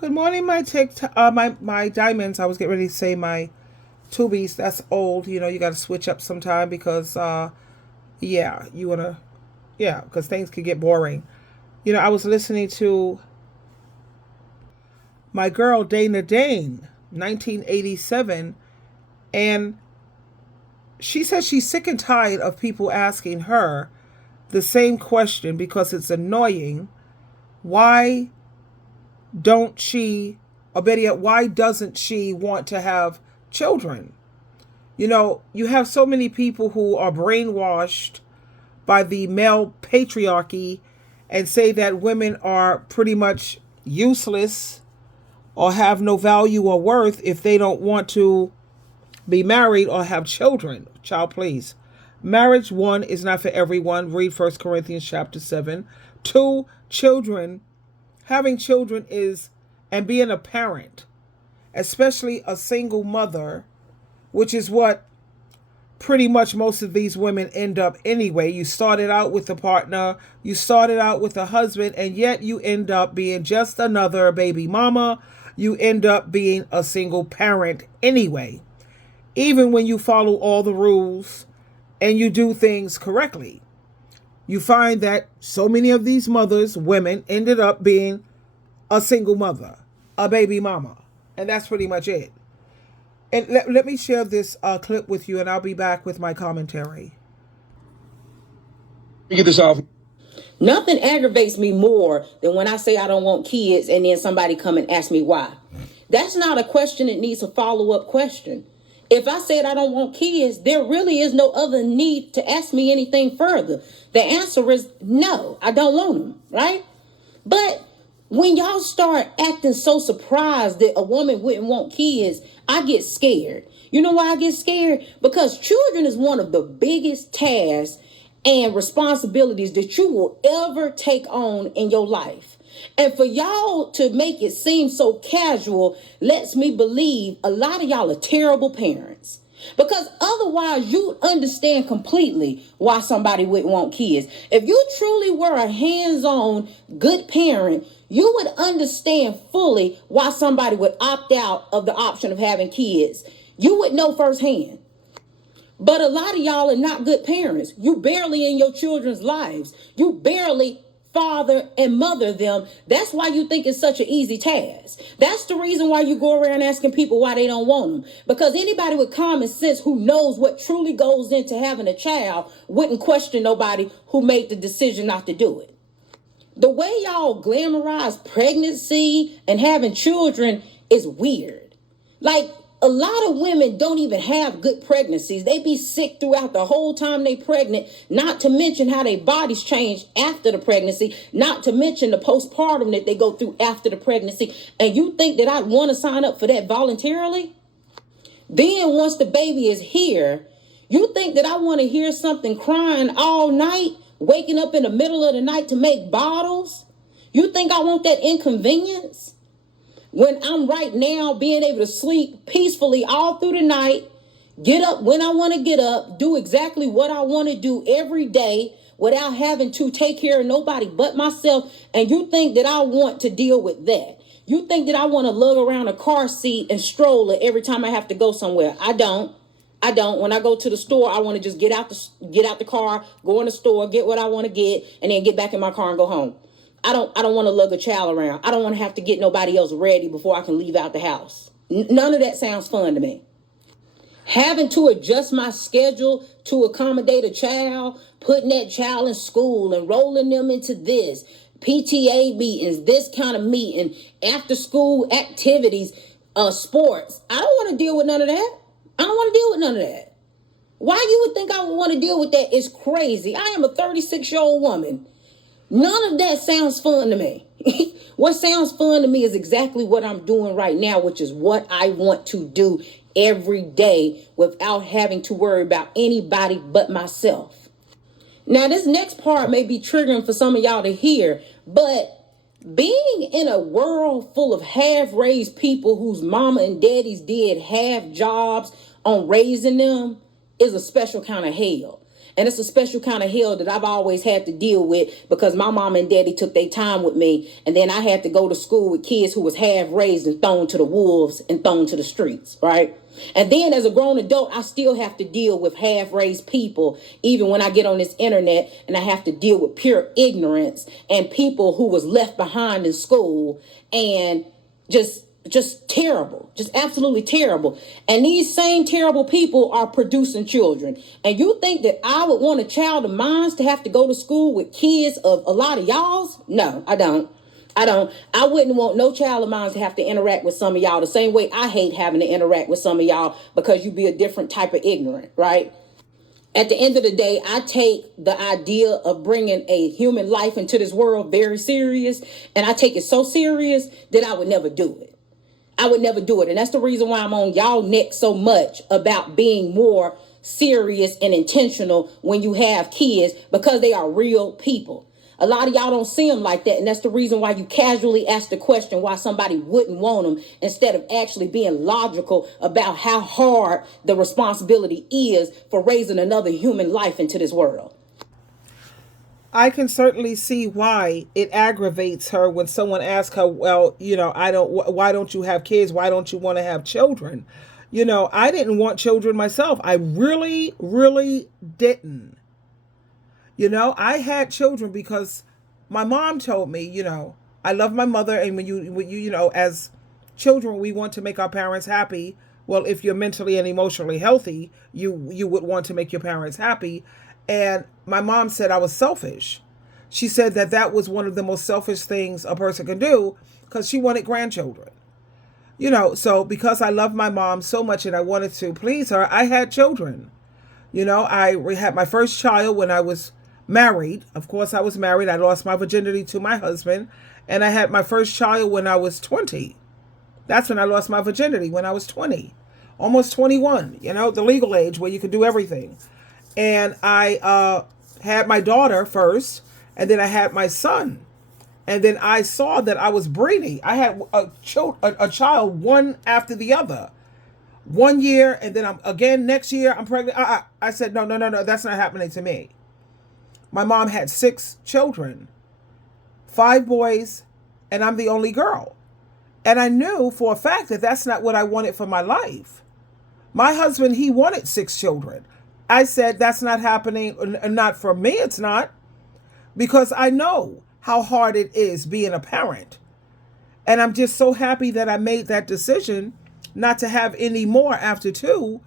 Good morning, my my diamonds. I was getting ready to say my tubies. That's old. You know, you got to switch up sometime because, yeah, you wanna, yeah, because things could get boring. You know, I was listening to my girl Dana Dane, 1987, and she says she's sick and tired of people asking her the same question because it's annoying. Why don't she, or better yet, why doesn't she want to have children? You know, you have so many people who are brainwashed by the male patriarchy and say that women are pretty much useless or have no value or worth if they don't want to be married or have children. Child, please. Marriage, one, is not for everyone. Read 1 Corinthians chapter 7. Two, children, having children is, and being a parent, especially a single mother, which is what pretty much most of these women end up anyway. You started out with a partner, you started out with a husband, and yet you end up being just another baby mama. You end up being a single parent anyway, even when you follow all the rules and you do things correctly. You find that so many of these mothers, women, ended up being a single mother, a baby mama. And that's pretty much it. And let me share this clip with you, and I'll be back with my commentary. Get this off. Nothing aggravates me more than when I say I don't want kids and then somebody come and ask me why. That's not a question that needs a follow-up question. If I said I don't want kids, there really is no other need to ask me anything further. The answer is no, I don't want them, right? But when y'all start acting so surprised that a woman wouldn't want kids, I get scared. You know why I get scared? Because children is one of the biggest tasks and responsibilities that you will ever take on in your life. And for y'all to make it seem so casual lets me believe a lot of y'all are terrible parents. Because otherwise you'd understand completely why somebody wouldn't want kids. If you truly were a hands-on good parent, you would understand fully why somebody would opt out of the option of having kids. You would know firsthand. But a lot of y'all are not good parents. You barely in your children's lives. You barely father and mother them. That's why you think it's such an easy task. That's the reason why you go around asking people why they don't want them. Because anybody with common sense who knows what truly goes into having a child wouldn't question nobody who made the decision not to do it. The way y'all glamorize pregnancy and having children is weird. Like, a lot of women don't even have good pregnancies. They be sick throughout the whole time they pregnant, not to mention how their bodies change after the pregnancy, not to mention the postpartum that they go through after the pregnancy. And you think that I'd want to sign up for that voluntarily? Then once the baby is here, you think that I want to hear something crying all night, waking up in the middle of the night to make bottles? You think I want that inconvenience? When I'm right now being able to sleep peacefully all through the night, get up when I want to get up, do exactly what I want to do every day without having to take care of nobody but myself, and you think that I want to deal with that. You think that I want to lug around a car seat and stroller every time I have to go somewhere. I don't. When I go to the store, I want to just get out the car, go in the store, get what I want to get, and then get back in my car and go home. I don't want to lug a child around. I don't want to have to get nobody else ready before I can leave out the house. None of that sounds fun to me. Having to adjust my schedule to accommodate a child, putting that child in school, enrolling them into this, PTA meetings, this kind of meeting, after school activities, sports. I don't want to deal with none of that. I don't want to deal with none of that. Why you would think I would want to deal with that is crazy. I am a 36-year-old woman. None of that sounds fun to me. What sounds fun to me is exactly what I'm doing right now, which is what I want to do every day without having to worry about anybody but myself. Now, this next part may be triggering for some of y'all to hear, but being in a world full of half-raised people whose mama and daddies did half jobs on raising them is a special kind of hell. And it's a special kind of hell that I've always had to deal with because my mom and daddy took their time with me. And then I had to go to school with kids who was half raised and thrown to the wolves and thrown to the streets, right? And then as a grown adult, I still have to deal with half-raised people, even when I get on this internet and I have to deal with pure ignorance and people who was left behind in school and just terrible, just absolutely terrible. And these same terrible people are producing children. And you think that I would want a child of mine to have to go to school with kids of a lot of y'all's? No, I don't. I wouldn't want no child of mine to have to interact with some of y'all the same way I hate having to interact with some of y'all because you be a different type of ignorant, right? At the end of the day, I take the idea of bringing a human life into this world very serious, and I take it so serious that I would never do it. I would never do it. And that's the reason why I'm on y'all neck so much about being more serious and intentional when you have kids, because they are real people. A lot of y'all don't see them like that. And that's the reason why you casually ask the question why somebody wouldn't want them instead of actually being logical about how hard the responsibility is for raising another human life into this world. I can certainly see why it aggravates her when someone asks her, well, why don't you have kids? Why don't you want to have children? I didn't want children myself. I really, really didn't. I had children because my mom told me, I love my mother. And when you, as children, we want to make our parents happy. Well, if you're mentally and emotionally healthy, you would want to make your parents happy. And my mom said I was selfish. She said that was one of the most selfish things a person can do because she wanted grandchildren. So because I love my mom so much and I wanted to please her, I had children. I had my first child when I was married. Of course, I was married. I lost my virginity to my husband. And I had my first child when I was 20. That's when I lost my virginity, when I was 20. Almost 21, the legal age where you could do everything. And I had my daughter first, and then I had my son. And then I saw that I was breeding. I had a child one after the other. 1 year, and then again next year I'm pregnant. I said, no, that's not happening to me. My mom had 6 children, 5 boys, and I'm the only girl. And I knew for a fact that that's not what I wanted for my life. My husband, he wanted 6 children. I said, that's not happening. Not for me, it's not. Because I know how hard it is being a parent. And I'm just so happy that I made that decision not to have any more after 2,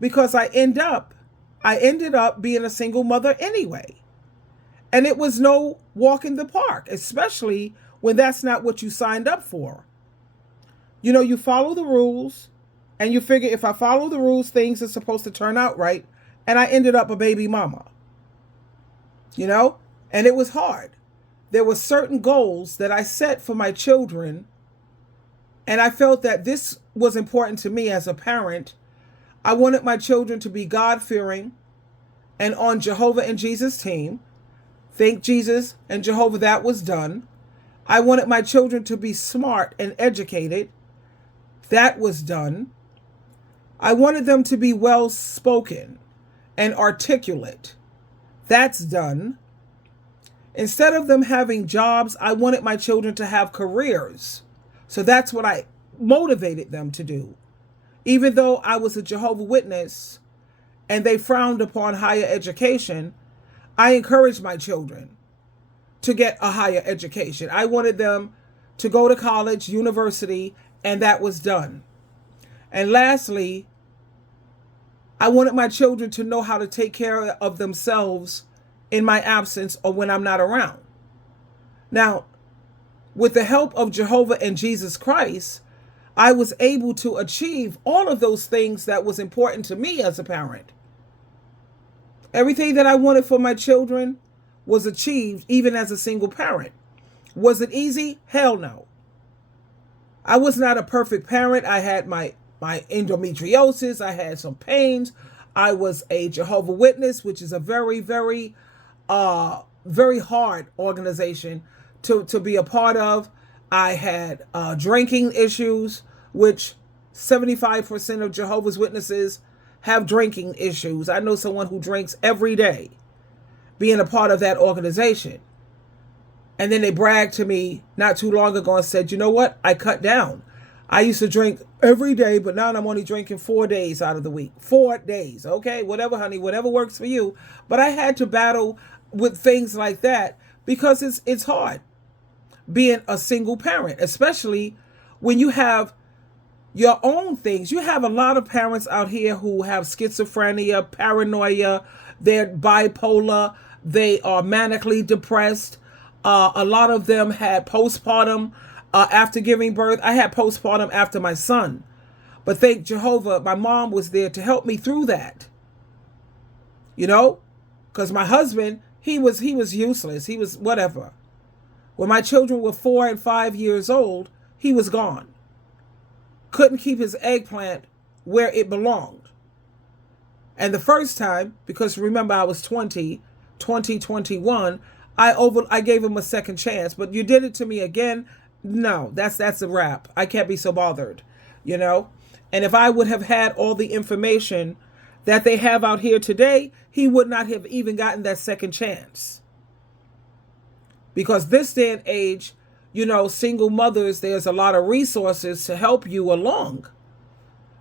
because I ended up being a single mother anyway. And it was no walk in the park, especially when that's not what you signed up for. You follow the rules and you figure if I follow the rules, things are supposed to turn out right. And I ended up a baby mama, and it was hard. There were certain goals that I set for my children. And I felt that this was important to me as a parent. I wanted my children to be God-fearing and on Jehovah and Jesus' team. Thank Jesus and Jehovah, that was done. I wanted my children to be smart and educated. That was done. I wanted them to be well-spoken and articulate. That's done. Instead of them having jobs, I wanted my children to have careers. So that's what I motivated them to do. Even though I was a Jehovah's Witness and they frowned upon higher education, I encouraged my children to get a higher education. I wanted them to go to college, university, and that was done. And lastly, I wanted my children to know how to take care of themselves in my absence or when I'm not around. Now, with the help of Jehovah and Jesus Christ, I was able to achieve all of those things that was important to me as a parent. Everything that I wanted for my children was achieved even as a single parent. Was it easy? Hell no. I was not a perfect parent. I had my endometriosis. I had some pains. I was a Jehovah's Witness, which is a very, very, very hard organization to be a part of. I had drinking issues, which 75% of Jehovah's Witnesses have drinking issues. I know someone who drinks every day, being a part of that organization. And then they bragged to me not too long ago and said, you know what? I cut down. I used to drink every day, but now I'm only drinking 4 days out of the week. 4 days. Okay, whatever, honey, whatever works for you. But I had to battle with things like that because it's hard being a single parent, especially when you have your own things. You have a lot of parents out here who have schizophrenia, paranoia, they're bipolar, they are manically depressed. A lot of them had postpartum after giving birth. I had postpartum after my son. But thank Jehovah, my mom was there to help me through that. You know? Because my husband, he was useless. He was whatever. When my children were 4 and 5 years old, he was gone. Couldn't keep his eggplant where it belonged. And the first time, because remember I was 21, I gave him a second chance. But you did it to me again. No, that's a wrap. I can't be so bothered, you know. And if I would have had all the information that they have out here today, he would not have even gotten that second chance. Because this day and age, you know, single mothers, there's a lot of resources to help you along.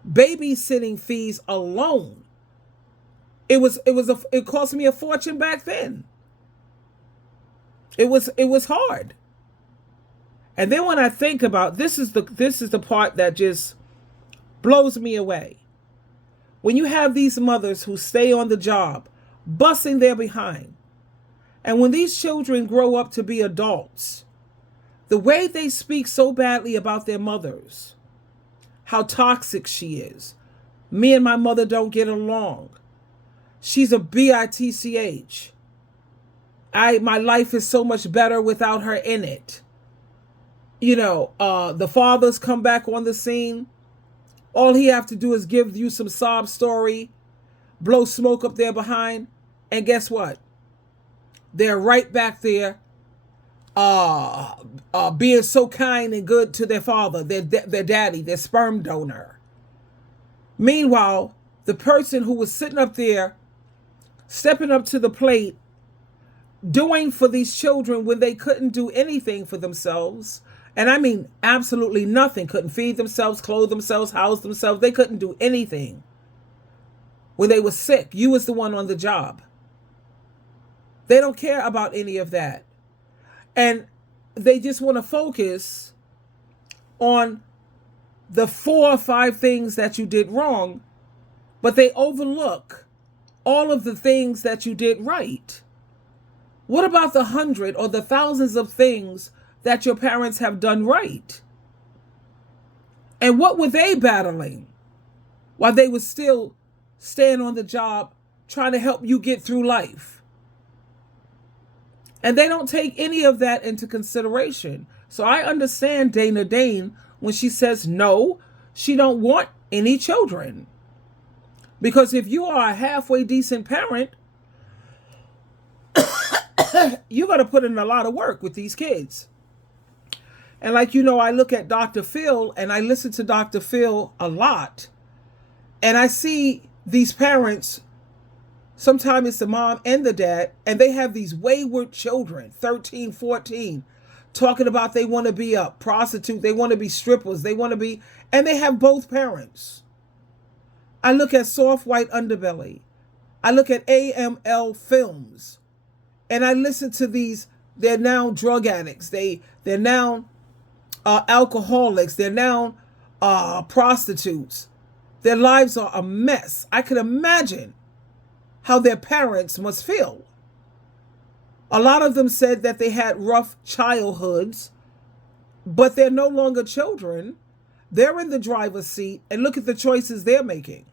Babysitting fees alone, it cost me a fortune back then. It was hard. And then when I think about this is the part that just blows me away. When you have these mothers who stay on the job, busting their behind, and when these children grow up to be adults, the way they speak so badly about their mothers, how toxic she is. Me and my mother don't get along. She's a bitch. My life is so much better without her in it. You know, the fathers come back on the scene. All he have to do is give you some sob story, blow smoke up there behind, and guess what? They're right back there, being so kind and good to their father, their daddy, their sperm donor. Meanwhile, the person who was sitting up there, stepping up to the plate, doing for these children when they couldn't do anything for themselves, and I mean absolutely nothing, couldn't feed themselves, clothe themselves, house themselves, they couldn't do anything. When they were sick, you was the one on the job. They don't care about any of that. And they just want to focus on the 4 or 5 things that you did wrong, but they overlook all of the things that you did right. What about the 100 or the thousands of things that your parents have done right? And what were they battling while they were still staying on the job trying to help you get through life? And they don't take any of that into consideration. So I understand Dana Dane when she says no, she don't want any children. Because if you are a halfway decent parent, you're going to put in a lot of work with these kids. And like, you know, I look at Dr. Phil and I listen to Dr. Phil a lot. And I see these parents, sometimes it's the mom and the dad, and they have these wayward children, 13, 14, talking about they want to be a prostitute, they want to be strippers, and they have both parents. I look at Soft White Underbelly. I look at AML films. And I listen to these, they're now drug addicts. They're now alcoholics. They're now prostitutes. Their lives are a mess. I can imagine how their parents must feel. A lot of them said that they had rough childhoods, but they're no longer children. They're in the driver's seat, and look at the choices they're making.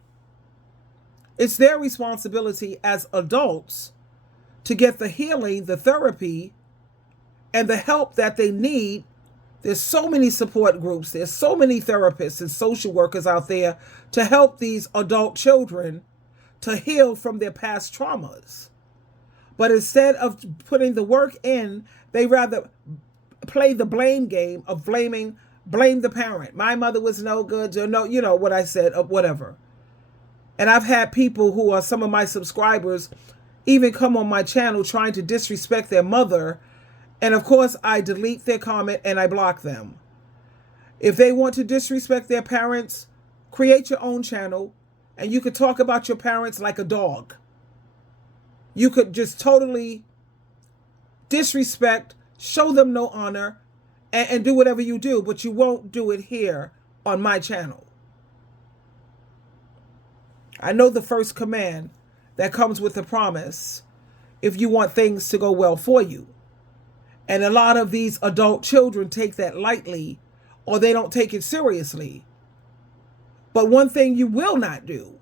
It's their responsibility as adults to get the healing, the therapy, and the help that they need. There's so many support groups. There's so many therapists and social workers out there to help these adult children to heal from their past traumas. But instead of putting the work in, they rather play the blame game of blame the parent. My mother was no good, or no, you know what I said, or whatever. And I've had people who are some of my subscribers even come on my channel trying to disrespect their mother. And of course, I delete their comment and I block them. If they want to disrespect their parents, create your own channel and you could talk about your parents like a dog. You could just totally disrespect, show them no honor, and do whatever you do, but you won't do it here on my channel. I know the first command that comes with the promise if you want things to go well for you. And a lot of these adult children take that lightly or they don't take it seriously. But one thing you will not do,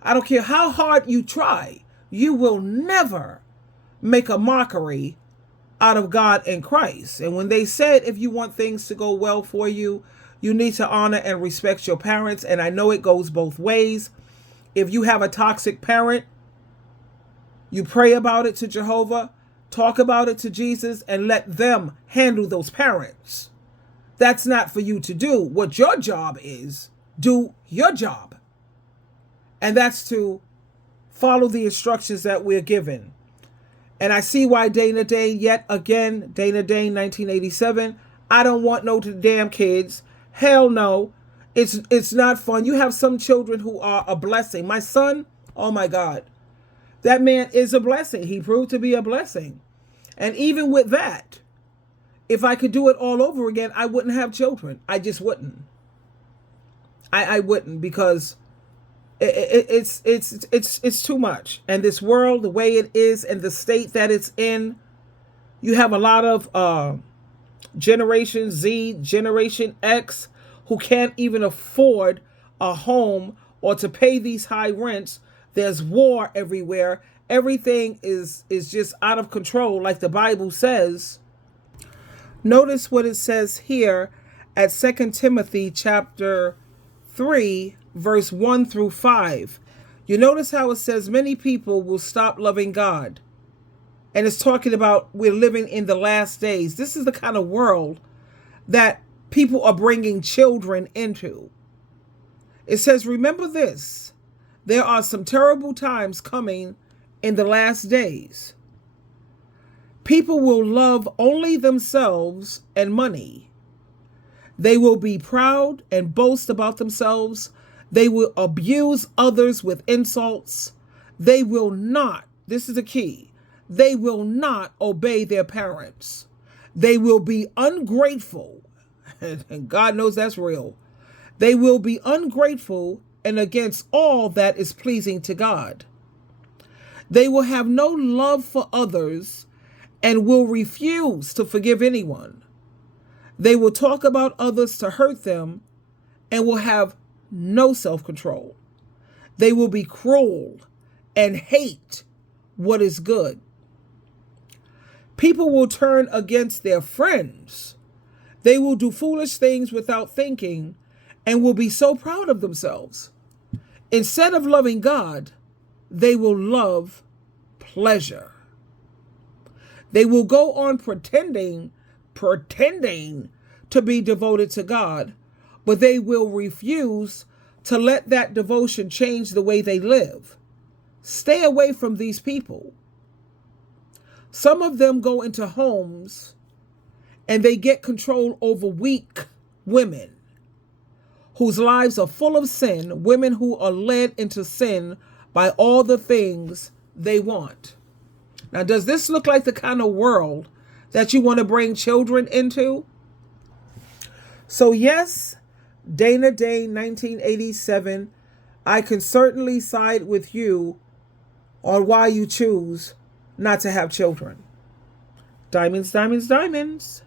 I don't care how hard you try, you will never make a mockery out of God and Christ. And when they said, if you want things to go well for you, you need to honor and respect your parents. And I know it goes both ways. If you have a toxic parent, you pray about it to Jehovah, talk about it to Jesus, and let them handle those parents. That's not for you to do. What your job is, do your job. And that's to follow the instructions that we're given. And I see why Dana Dane, yet again, Dana Dane, 1987, I don't want no damn kids. Hell no. It's not fun. You have some children who are a blessing. My son, oh my God, that man is a blessing. He proved to be a blessing. And even with that, if I could do it all over again, I wouldn't have children. I just wouldn't. I wouldn't, because it's too much. And this world, the way it is and the state that it's in, you have a lot of Generation Z, Generation X, who can't even afford a home or to pay these high rents. There's war everywhere. Everything is just out of control, like the Bible says. Notice what it says here at 2 Timothy chapter 3, verse 1 through 5. You notice how it says many people will stop loving God. And it's talking about we're living in the last days. This is the kind of world that people are bringing children into. It says, remember this, there are some terrible times coming in the last days. People will love only themselves and money. They will be proud and boast about themselves. They will abuse others with insults. They will not, this is the key, they will not obey their parents. They will be ungrateful. And God knows that's real. They will be ungrateful and against all that is pleasing to God. They will have no love for others and will refuse to forgive anyone. They will talk about others to hurt them and will have no self-control. They will be cruel and hate what is good. People will turn against their friends. They will do foolish things without thinking and will be so proud of themselves. Instead of loving God, they will love pleasure. They will go on pretending to be devoted to God, but they will refuse to let that devotion change the way they live. Stay away from these people. Some of them go into homes and they get control over weak women whose lives are full of sin, women who are led into sin by all the things they want. Now, does this look like the kind of world that you want to bring children into? So yes, Dana Dane, 1987, I can certainly side with you on why you choose not to have children. Diamonds, diamonds, diamonds.